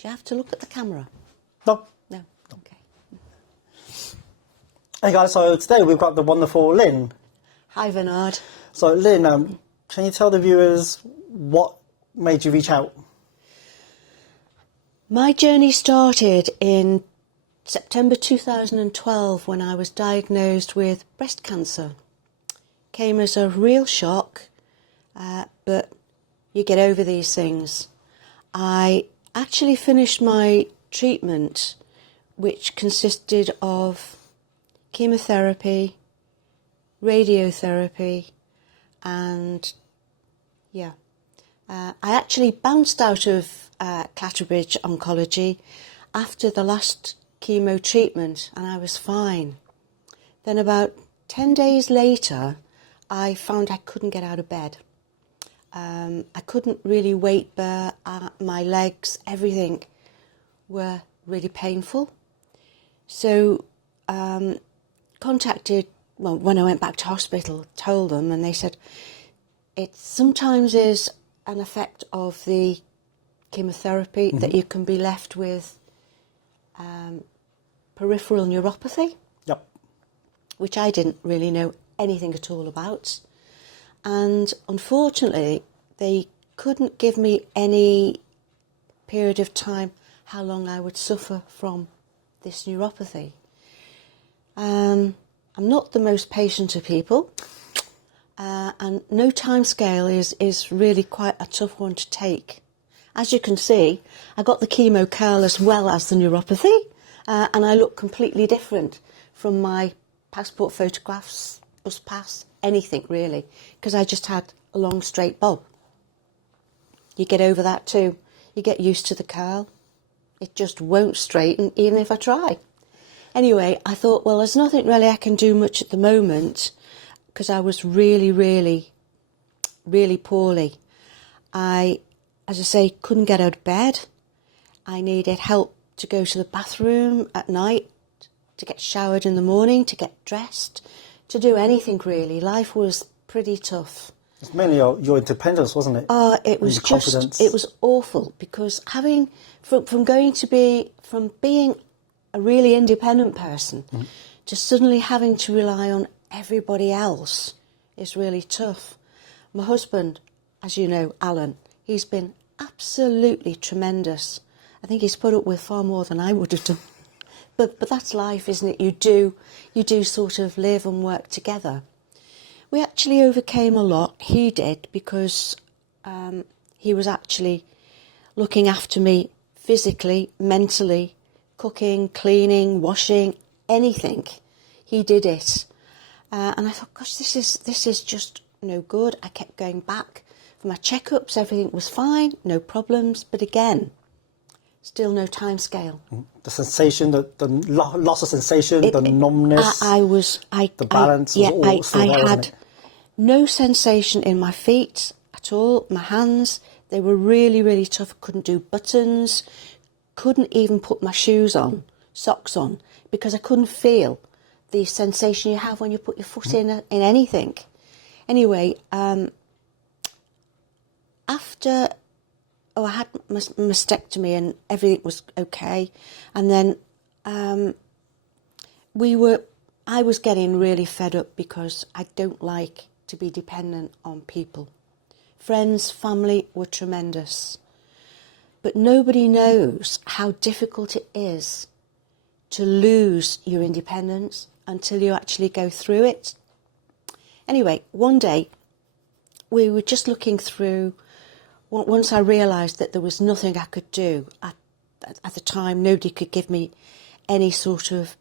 Do you have to look at the camera? No. No. Okay. Hey guys, so today we've got the wonderful Lynn. Hi, Bernard. So Lynn, can you tell the viewers what made you reach out? My journey started in September 2012 when I was diagnosed with breast cancer. Came as a real shock, but you get over these things. I actually finished my treatment, which consisted of chemotherapy, radiotherapy, and I actually bounced out of Clatterbridge Oncology after the last chemo treatment, and I was fine. Then about 10 days later, I found I couldn't get out of bed. I couldn't really weight bear. My legs, everything were really painful. So contacted, well, when I went back to hospital, told them, and they said it sometimes is an effect of the chemotherapy that you can be left with peripheral neuropathy. Yep. Which I didn't really know anything at all about. And unfortunately, they couldn't give me any period of time how long I would suffer from this neuropathy. I'm not the most patient of people, and no time scale is really quite a tough one to take. As you can see, I got the chemo curl as well as the neuropathy, and I look completely different from my passport photographs, bus pass, anything really, because I just had a long straight bob. You get over that too. You get used to the curl. It just won't straighten even if I try. Anyway, I thought, well, there's nothing really I can do much at the moment because I was really, really, really poorly. I, as I say, couldn't get out of bed. I needed help to go to the bathroom at night, to get showered in the morning, to get dressed, to do anything really. Life was pretty tough. It's mainly your independence, wasn't it? Oh, it was and confidence. it was awful because from being a really independent person to suddenly having to rely on everybody else is really tough. My husband, as you know, Alan, he's been absolutely tremendous. I think he's put up with far more than I would have done. But that's life, isn't it? You do sort of live and work together. We actually overcame a lot. He did, because he was actually looking after me physically, mentally, cooking, cleaning, washing, anything. He did it. And I thought, gosh, this is just no good. I kept going back for my checkups. Everything was fine, no problems. But again, still no time scale. The sensation, the loss of sensation, the numbness, the balance was all still there, wasn't it? No sensation in my feet at all. My hands, they were really, really tough. I couldn't do buttons, couldn't even put my shoes on, socks on, because I couldn't feel the sensation you have when you put your foot in anything. Anyway, after... Oh, I had mastectomy and everything was okay. And then I was getting really fed up because I don't like to be dependent on people. Friends, family were tremendous. But nobody knows how difficult it is to lose your independence until you actually go through it. Anyway, one day we were just looking through. Once I realised that there was nothing I could do, at the time nobody could give me any sort of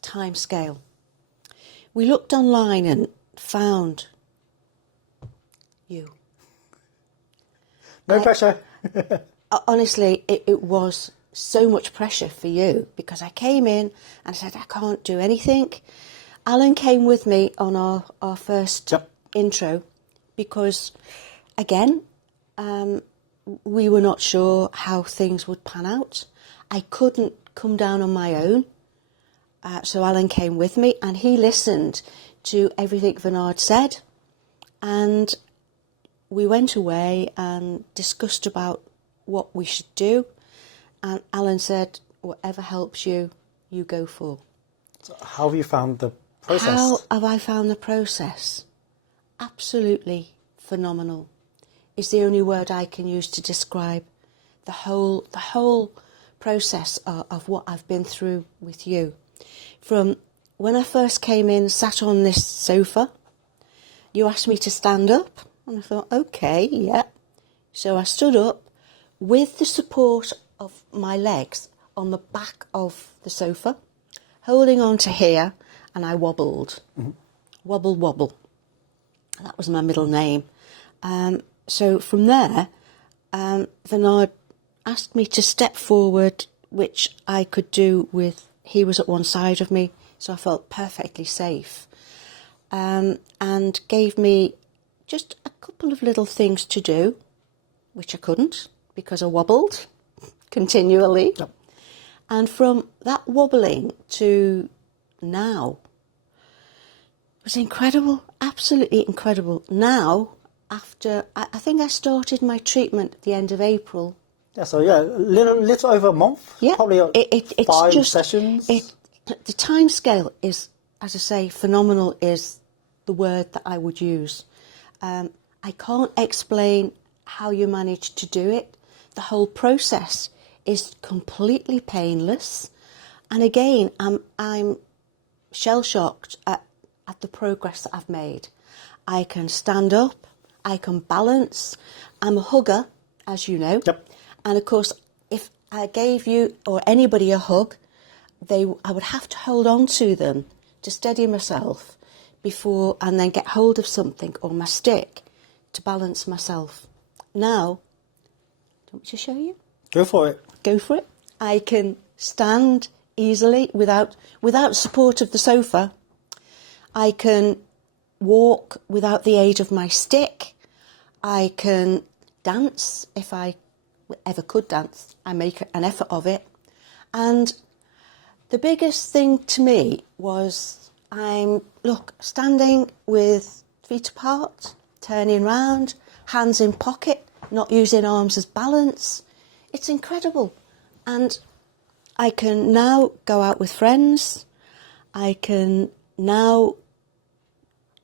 time scale. We looked online and found you. No pressure. Honestly, it was so much pressure for you because I came in and said, I can't do anything. Alan came with me on our first intro because, again, we were not sure how things would pan out. I couldn't come down on my own, so Alan came with me and he listened to everything Bernard said, and we went away and discussed about what we should do, And Alan said, whatever helps you, you go for. So how have you found the process? How have I found the process? Absolutely phenomenal is the only word I can use to describe the whole process of what I've been through with you. From when I first came in, sat on this sofa, you asked me to stand up, and I thought, okay, yeah. So I stood up with the support of my legs on the back of the sofa, holding on to here, and I wobbled. Mm-hmm. Wobble, wobble. That was my middle name. So from there, Bernard asked me to step forward, which I could do with, he was at one side of me, so I felt perfectly safe. And gave me just a couple of little things to do, which I couldn't because I wobbled continually. Yep. And from that wobbling to now, it was incredible, absolutely incredible. Now, after, I think I started my treatment at the end of April. Yeah, so yeah, little over a month, yeah, probably it's 5 just, sessions. The time scale is, as I say, phenomenal is the word that I would use. I can't explain how you manage to do it. The whole process is completely painless. And again, I'm shell-shocked at the progress that I've made. I can stand up, I can balance. I'm a hugger, as you know. Yep. And of course, if I gave you or anybody a hug, I would have to hold on to them to steady myself before, and then get hold of something or my stick to balance myself. Now, do you want me to show you? Go for it. Go for it. I can stand easily without support of the sofa. I can walk without the aid of my stick. I can dance if I ever could dance. I make an effort of it. And the biggest thing to me was standing with feet apart, turning round, hands in pocket, not using arms as balance. It's incredible. And I can now go out with friends. I can now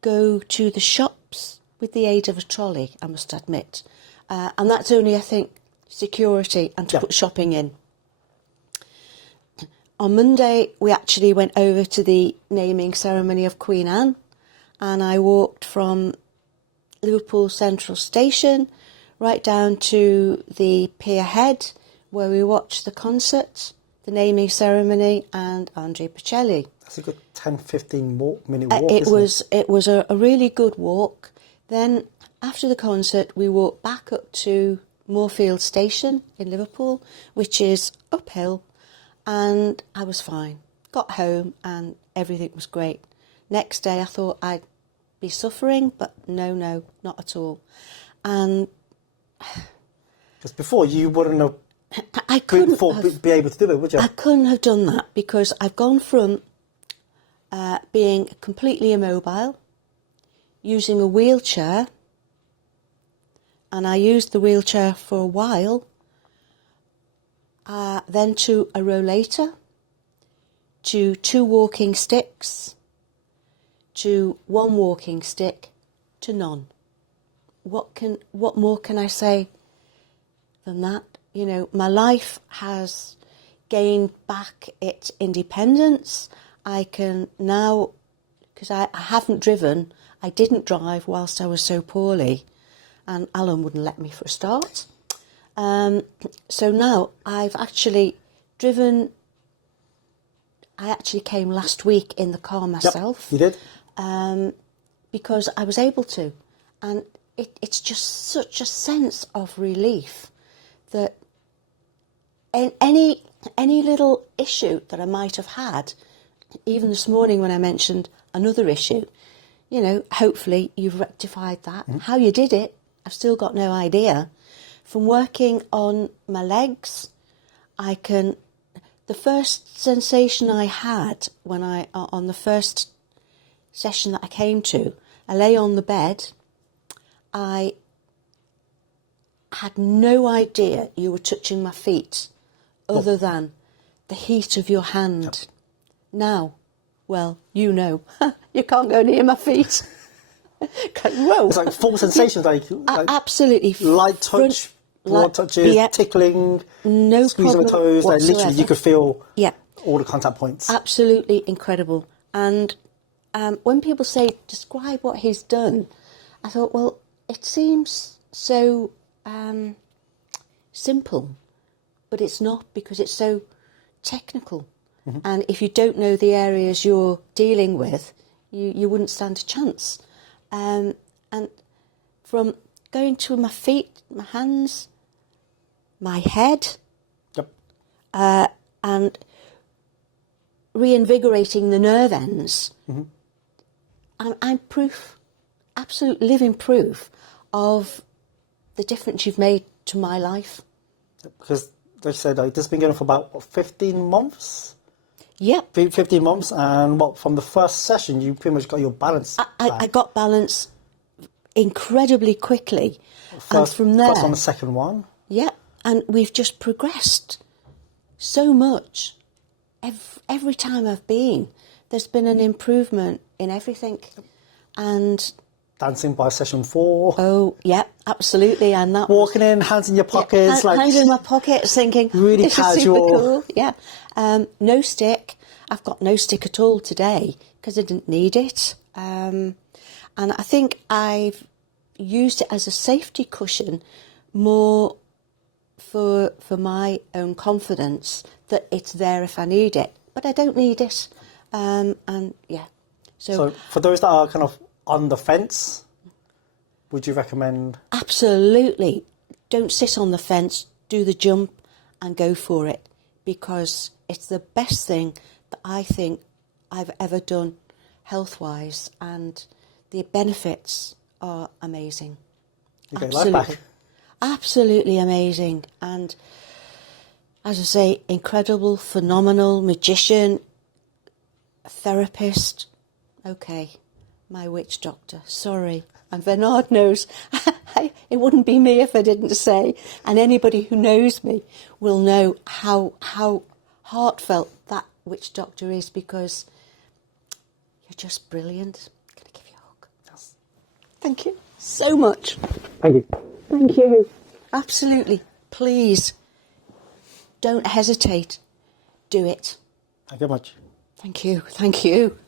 go to the shops with the aid of a trolley, I must admit. And that's only, I think, security and to put shopping in. On Monday, we actually went over to the naming ceremony of Queen Anne, and I walked from Liverpool Central Station right down to the pier head where we watched the concert, the naming ceremony, and Andrea Bocelli. That's a good 10-15 minute walk. It was a really good walk. Then after the concert, we walked back up to Moorfield Station in Liverpool, which is uphill, and I was fine. Got home and everything was great. Next day I thought I'd be suffering, but no, not at all. And because before you wouldn't have I couldn't be able to do it, would you? I couldn't have done that because I've gone from being completely immobile, using a wheelchair, and I used the wheelchair for a while, then to a rollator, to 2 walking sticks, to 1 walking stick, to none. What more can I say than that? You know, my life has gained back its independence. I can now, because I haven't driven, I didn't drive whilst I was so poorly, and Alan wouldn't let me for a start. So now I've actually driven. I actually came last week in the car myself. Yep, you did. Because I was able to. And it's just such a sense of relief that any little issue that I might have had, even this morning when I mentioned another issue, you know, hopefully you've rectified that. Mm-hmm. How you did it, I've still got no idea. From working on my legs, the first sensation I had when on the first session that I came to, I lay on the bed, I had no idea you were touching my feet other than the heat of your hand. Yep. Now, well, you know, you can't go near my feet. Whoa. It's like full sensations, like absolutely. Light touch, broad touches, tickling, no squeezing the toes. Like literally, you could feel all the contact points. Absolutely incredible. And when people say, describe what he's done, I thought, well, it seems so simple, but it's not, because it's so technical. Mm-hmm. And if you don't know the areas you're dealing with, you wouldn't stand a chance. And from going to my feet, my hands, my head, and reinvigorating the nerve ends, I'm proof, absolute living proof of the difference you've made to my life. Because they said this has been going on for about 15 months? Yep. 15 months, and from the first session, you pretty much got your balance back. I got balance incredibly quickly. And from there... First one, the second one. Yeah, and we've just progressed so much. Every time I've been, there's been an improvement in everything. And... Dancing by session 4. Oh, yeah, absolutely. And that walking in, hands in your pockets. Hands in my pockets, thinking, really this casual. Is super cool. Yeah. No stick. I've got no stick at all today because I didn't need it. And I think I've used it as a safety cushion more for my own confidence that it's there if I need it. But I don't need it. And yeah. So for those that are kind of on the fence, would you recommend? Absolutely. Don't sit on the fence, do the jump and go for it, because it's the best thing that I think I've ever done health-wise, and the benefits are amazing. You get life back. Absolutely amazing. And as I say, incredible, phenomenal, magician, therapist. Okay. My witch doctor, sorry. And Bernard knows. It wouldn't be me if I didn't say. And anybody who knows me will know how heartfelt that witch doctor is, because you're just brilliant. I'm going to give you a hug. Yes. Thank you so much. Thank you. Thank you. Absolutely. Please, don't hesitate. Do it. Thank you very much. Thank you. Thank you.